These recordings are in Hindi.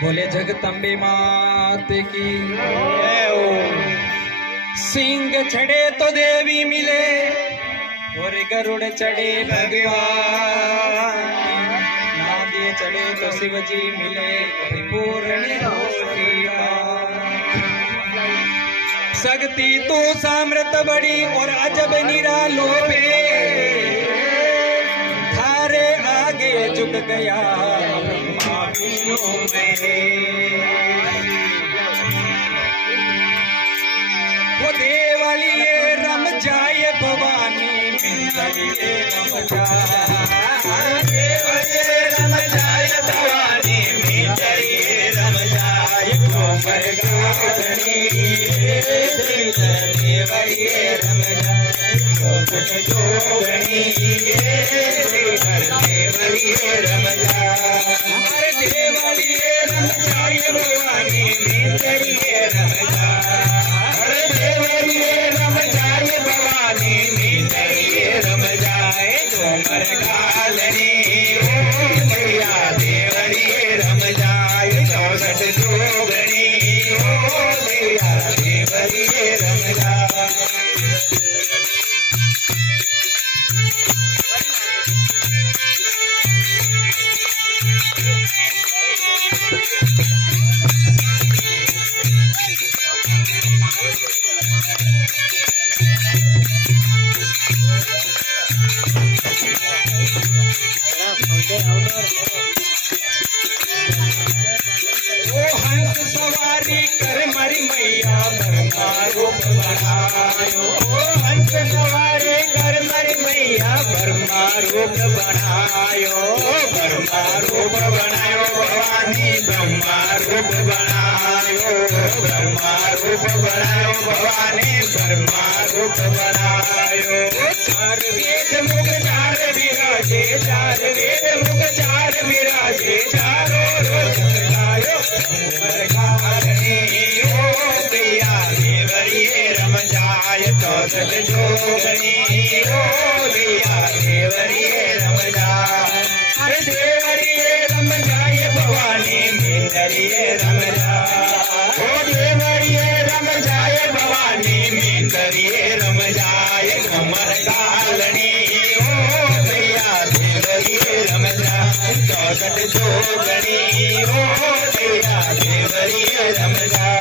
बोले जगदम्बे मात की। सिंह चढ़े तो देवी मिले और गरुड़ चढ़े भगवान, नांदी चढ़े तो शिवजी मिले पूर्ण शक्ति तू सामर्थ बड़ी और अजब निरालो पे, थारे आगे झुक गया वो देवलिए रम जाए भवानी मिंदरिए रम जाए, देवलिए रम जाए भवानी मिंदरिए रम जाए, कोमल गावनी देवलिए रम जाए, कोमल जोगनी देवलिए रम जाए, देवलिए रम जाए भवानी मिंदरिए रम जाए, देवलिए रम जाए भवानी मिंदरिए रम जाए, कोमल गालनी ओ मैया देवलिए रम जाए, 64 जोगनी ओ मैया देवलिए रम जाए। वो हंस सवारी कर मरी मैया बरमा रूप बनायो, वो हंस सवारी कर मरी मैया बरमा रूप बनायो, बरमा रूप बनायो भवानी ब्रह्मा रूप बनायो, ब्रह्मा रूप बनायो भवानी ब्रह्मा रूप बनायो, चार वेद मुख चार विराजे, चार वेद मुख चार विराजे, चारों रोज गायो गारणी ओ दैया देवलिए रम जाए, 64 जोगनी ओ दैया देवलिए रम जाए, अरे देवलिए रम जाए भवानी मिंदरिए रम जाए, ओ देवलिए रम जाए भवानी मिंदरिए रम जाए, कमर गालनी ओ दैया देवलिए रम जाए, 64 जोगनी ओ दैया देवलिए रम जाए।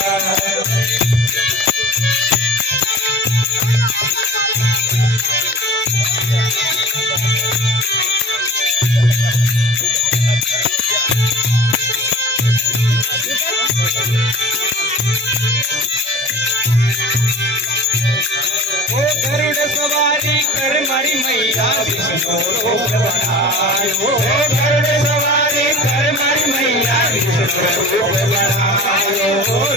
ओ गरुड़ सवारी कर मरी मैया विष्णु रूप बनायो, ओ गरुड़ सवारी कर मरी मैया विष्णु रूप बनायो,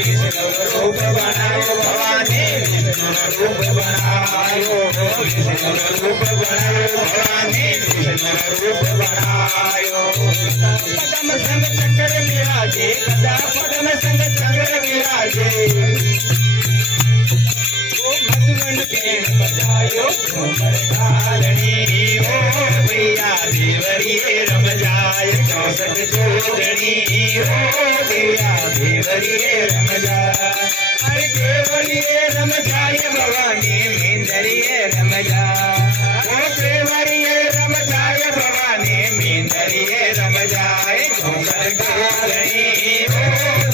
विष्णु रूप बनायो भवानी विष्णु रूप बनायो, विष्णु रूप बनायो भवानी विष्णु रूप बनायो, पदम संग चक्र विराजे, गदा पदम संग चक्र विराजे, मधुवन पेड़ बजायो कोमल गालनी ओ भैया देवलिए रम जाए, 64 जोगनी ओ भैया देवलिए रम जाए, अरे देवलिए रम जाए भवानी मिंदरिए रम जाए, ओ देवलिए रम जाए भवानी मिंदरिए रम जाए, कोमल गालनी ओ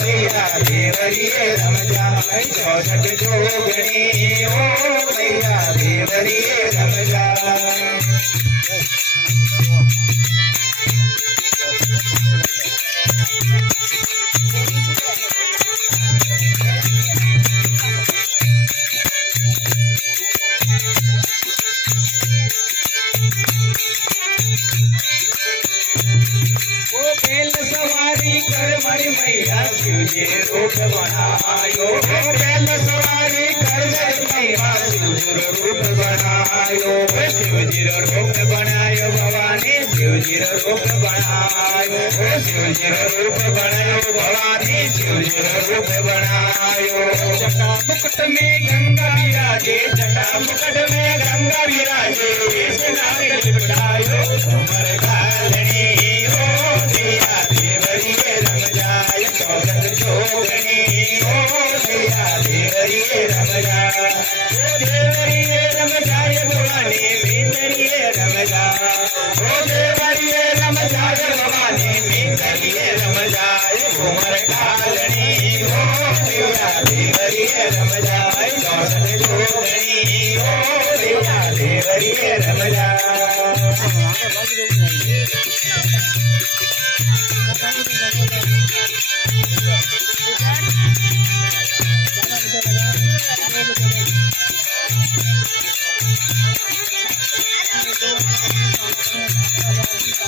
भैया देवलिए रम जाए, 64 जोगनी ओ मैया देवलिए रम जाए। ओ बेल सवारी कर मरी मैया शिवजी रूप बनायो, बेल सवारी कर मरी मैया शिवजी रूप बनायो, शिवजी रूप बनायो भवानी शिवजी रूप बनायो, शिवजी रूप बनायो भवानी शिवजी रूप बनायो, जटा मुकुट में गंगा विराजे, जटा मुकुट में गंगा विराजे, नाग लिपटायो कोमल गालनी ओ देवरिये रम जाए भवानी मींदरिये रम जाए घूमर कालनी ओ देवरा देवरिये रम जाए दौलत जोगणी ओ देवरा देवरिये रम जाए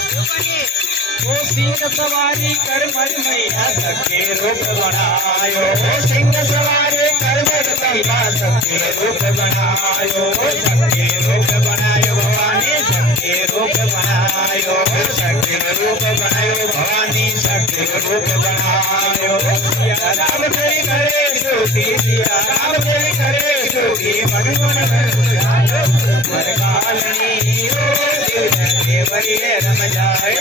ओ सिंह सवारी कर मर मैया सबके रूप बनायो ओ सिंह सवारी कर मर मैया सबके रूप बनायो सबके रूप बनायो भवानी सबके रूप बनायो सबके रूप बनायो भवानी सबके रूप बनायो राम तेरी करे सुखी सिया राम तेरी करे सुखी मधुबन मर कालनी ओ देवरिये रम जाए